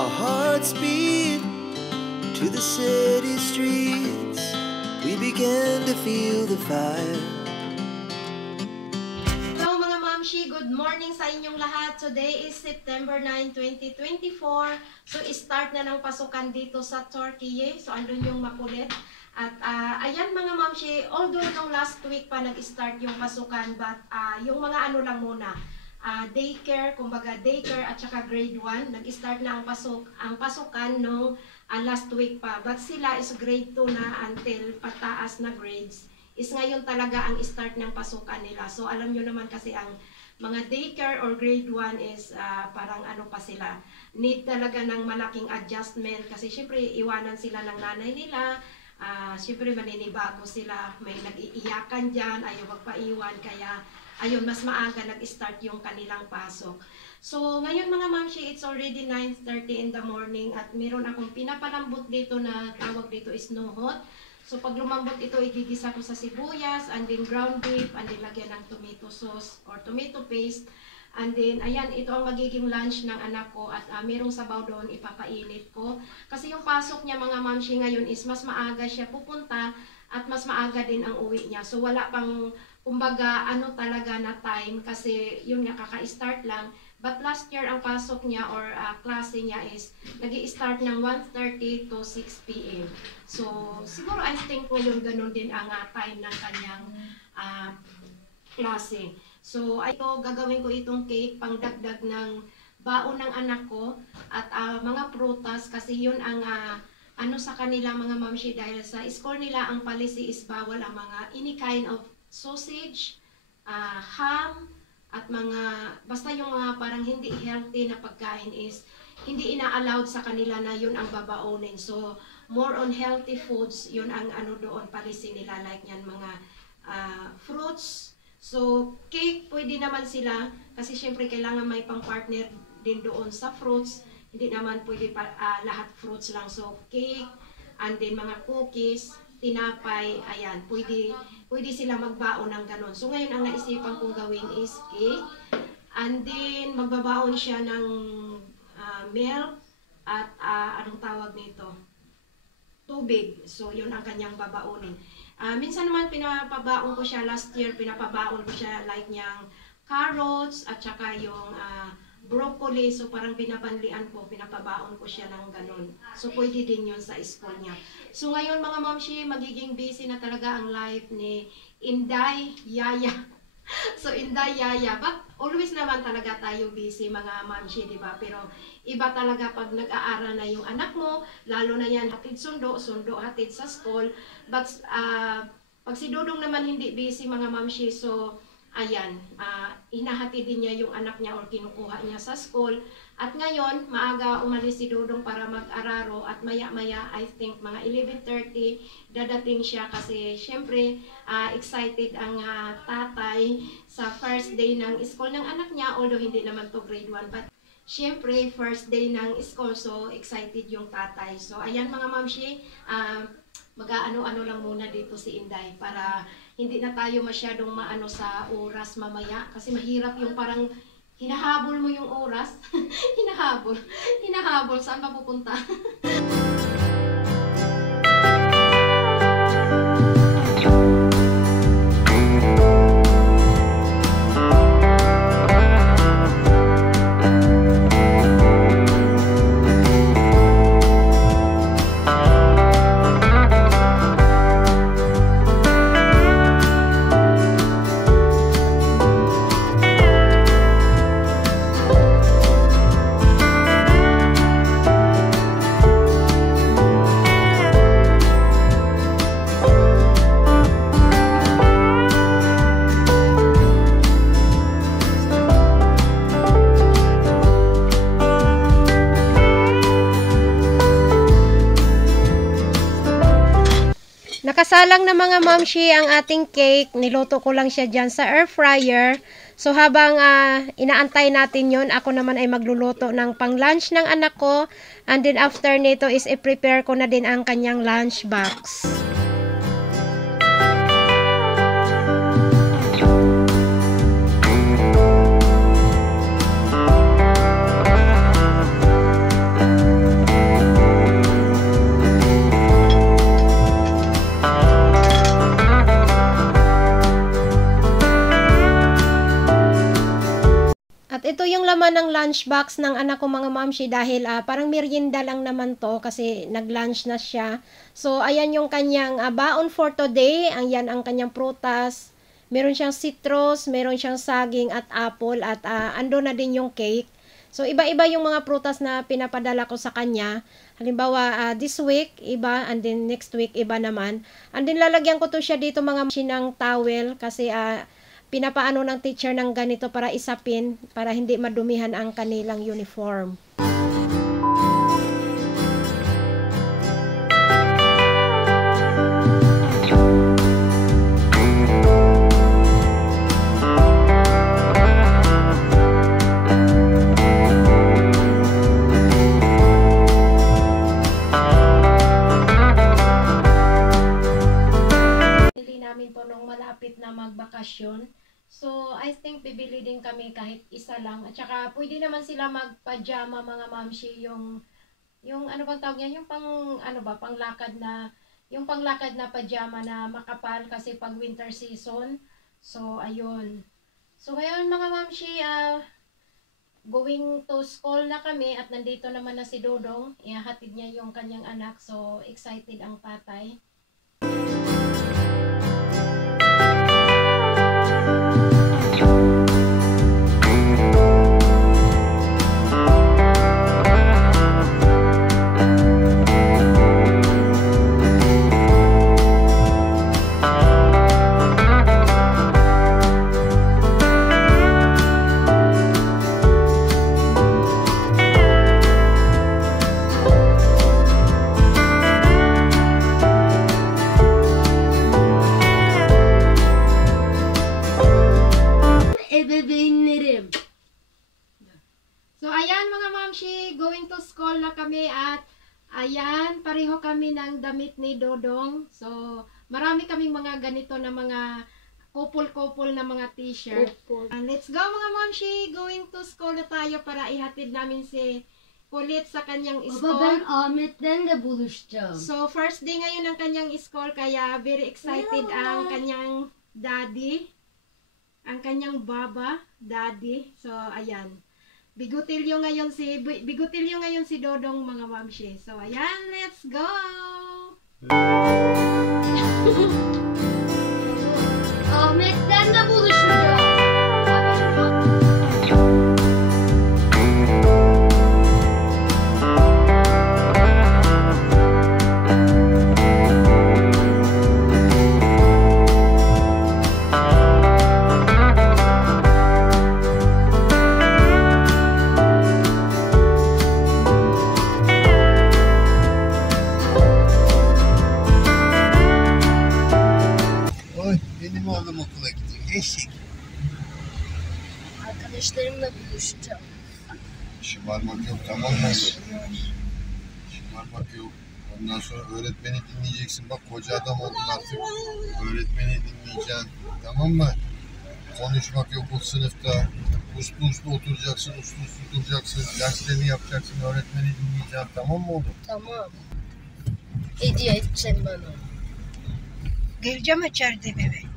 Our hearts beat to the city streets. We began to feel the fire. Hello mga mamshi, good morning sa inyong lahat. Today is September 9, 2024. So start na ng pasukan dito sa Turkey. So andun yung makulit. At ayan mga mamshi, although nung last week pa nag-start yung pasukan, but yung mga ano lang muna, daycare, kumbaga daycare at saka grade 1, nag-start na ang pasukan nung last week pa. But sila is grade 2 na until pataas na grades. Is ngayon talaga ang start ng pasukan nila. So alam nyo naman kasi ang mga daycare or grade 1 is parang ano pa sila. Need talaga ng malaking adjustment kasi syempre iwanan sila ng nanay nila. Syempre maninibago sila. May nag-iiyakan dyan, ayaw magpaiwan. Kaya ayun, mas maaga nag-start yung kanilang pasok. So, ngayon mga mamshi, it's already 9:30 in the morning at meron akong pinapalambot dito na tawag dito is nuhot. So, pag lumambot ito, igigisa ko sa sibuyas, and then ground beef, and then lagyan ng tomato sauce or tomato paste. And then, ayan, ito ang magiging lunch ng anak ko at merong sabaw doon, ipapainit ko. Kasi yung pasok niya mga mamshi ngayon is mas maaga siya pupunta at mas maaga din ang uwi niya. So, wala pang kumbaga, ano talaga na time kasi yun nga kaka-start lang. But last year, ang pasok niya or klase niya is nag-i-start ng 1:30 to 6 p.m. So, siguro I think ngayon ganun din ang time ng kanyang klase. So, ito, gagawin ko itong cake pangdagdag ng baon ng anak ko at mga prutas kasi yun ang ano sa kanila mga mamshi dahil sa school nila ang policy is bawal ang mga any kind of sausage, ham, at mga, basta yung mga parang hindi healthy na pagkain is hindi ina-allowed sa kanila na yun ang babaonin. So, more on healthy foods, yun ang ano doon, policy nila, like yan, mga fruits. So, cake, pwede naman sila, kasi syempre kailangan may pang-partner din doon sa fruits. Hindi naman pwede lahat fruits lang. So, cake, and then mga cookies, tinapay, ayan, pwede sila magbaon ng ganon. So ngayon ang naisipan kong gawin is cake. And then magbabaon siya ng milk at anong tawag nito? Tubig. So yun ang kanyang babaonin. Minsan naman pinapabaon ko siya, last year pinapabaon ko siya like niyang carrots at saka yung broccoli, so parang binabanlian ko, pinapabaon ko siya ng ganun. So pwede din yun sa school niya. So ngayon mga mamshi, magiging busy na talaga ang life ni Inday Yaya. So Inday Yaya, but always naman talaga tayo busy mga mamshi, di ba? Pero iba talaga pag nag-aaral na yung anak mo, lalo na yan hatid sundo hatid sa school. But pag si Dudong naman hindi busy mga mamshi, so ayan, hinahati din niya yung anak niya or kinukuha niya sa school. At ngayon, maaga umalis si Dudong para mag-araro at maya-maya, I think mga 11:30, dadating siya kasi syempre excited ang tatay sa first day ng school ng anak niya, although hindi naman to grade 1, but syempre first day ng school, so excited yung tatay. So ayan mga mamshi, mag-ano-ano lang muna dito si Inday para hindi na tayo masyadong maano sa oras mamaya kasi mahirap yung parang hinahabol mo yung oras. hinahabol saan pa pupunta? Nakasalang na mga mamshi ang ating cake. Niluto ko lang siya dyan sa air fryer. So habang inaantay natin yon, ako naman ay magluluto ng pang lunch ng anak ko. And then after nito is i-prepare ko na din ang kanyang lunch box. naman ng lunchbox ng anak ko mga mamshi dahil parang merienda lang naman to kasi nag-lunch na siya. So, ayan yung kanyang baon for today. Yan ang kanyang prutas. Meron siyang citrus, meron siyang saging at apple at ando na din yung cake. So, iba-iba yung mga prutas na pinapadala ko sa kanya. Halimbawa, this week, iba, and then next week, iba naman. And then, lalagyan ko to siya dito mga ng towel kasi pinapaano ng teacher ng ganito para isapin, para hindi madumihan ang kanilang uniform. Namin po nung malapit na magbakasyon. So, I think bibili din kami kahit isa lang. At saka, pwede naman sila magpajama mga mamshi, yung ano bang tawag yan? Yung panglakad na pajama na makapal kasi pag winter season. So, ayun. So, ngayon mga mamshi, going to school na kami at nandito naman na si Dodong. Ihahatid niya yung kanyang anak. So, excited ang tatay. So, ayan mga mamshi, going to school na kami at ayan, pareho kami ng damit ni Dodong. So, marami kaming mga ganito na mga couple-couple na mga t-shirt. Let's go mga mamshi, going to school na tayo para ihatid namin si Kulit sa kanyang school. Ben Ahmet'ten de buluşacağım. So, first day ngayon ng kanyang school, kaya very excited ang kanyang daddy. Ang kanyang baba, daddy. So, ayan. Bigutilyo ngayon si Dodong mga mamshi. So, ayan, let's go! Ahmet'ten de buluşacağım. Benim oğlum okula gidiyor. Eşek. Arkadaşlarımla buluşacağım. Şımarmak yok, tamam mı? Şımarmak yok. Ondan sonra öğretmeni dinleyeceksin. Bak koca adam oldun artık. Öğretmeni dinleyeceksin. Tamam mı? Konuşmak yok bu sınıfta. Uslu oturacaksın, uslu duracaksın. Derslerini yapacaksın. Öğretmeni dinleyeceksin. Tamam mı oğlum? Tamam. Hediye edeceksin bana. Geleceğim içeride bebek.